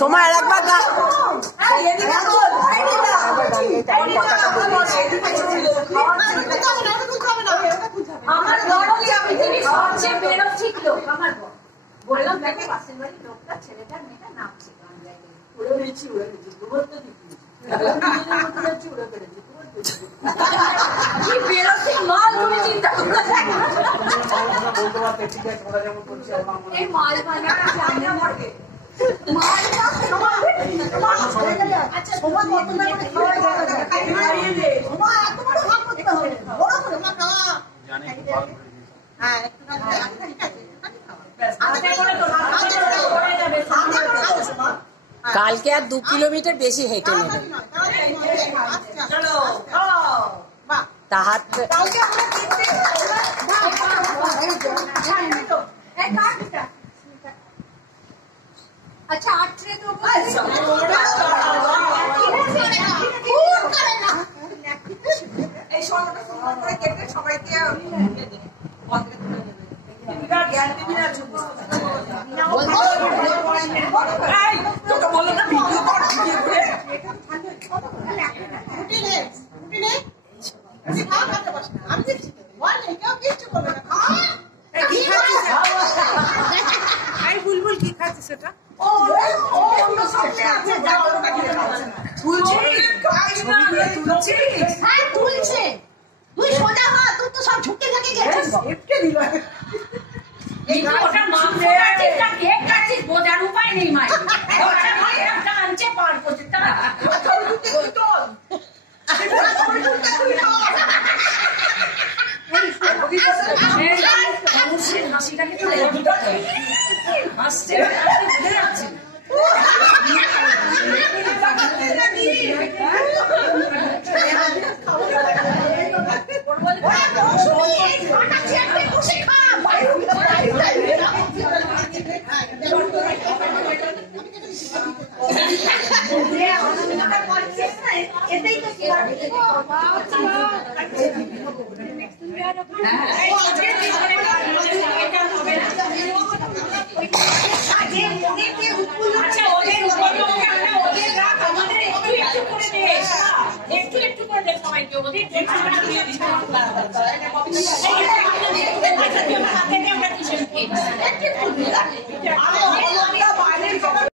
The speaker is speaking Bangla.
সময় আর একবার বললাম দেখো পাশের বাড়ির লোকটা ছেলেটা মেয়েটা নামছে উড়ে গেছি কালকে আর 2 কিলোমিটার বেশি হেঁটে নেবে তাহার আচ্ছা আটরে তো এই সময়টা সুন্দর করে কেটে সবাইকে বুলবুল কি খাচ্ছে সেটা তুলছে তুই সোজা হ তুই তো সব ঝুঁকে ঝুঁকে গেছিস বোঝার উপায় নেই মাই আনছে পার করছে হাসছে একটু করে দেখ সবাইকে ওদের আমরা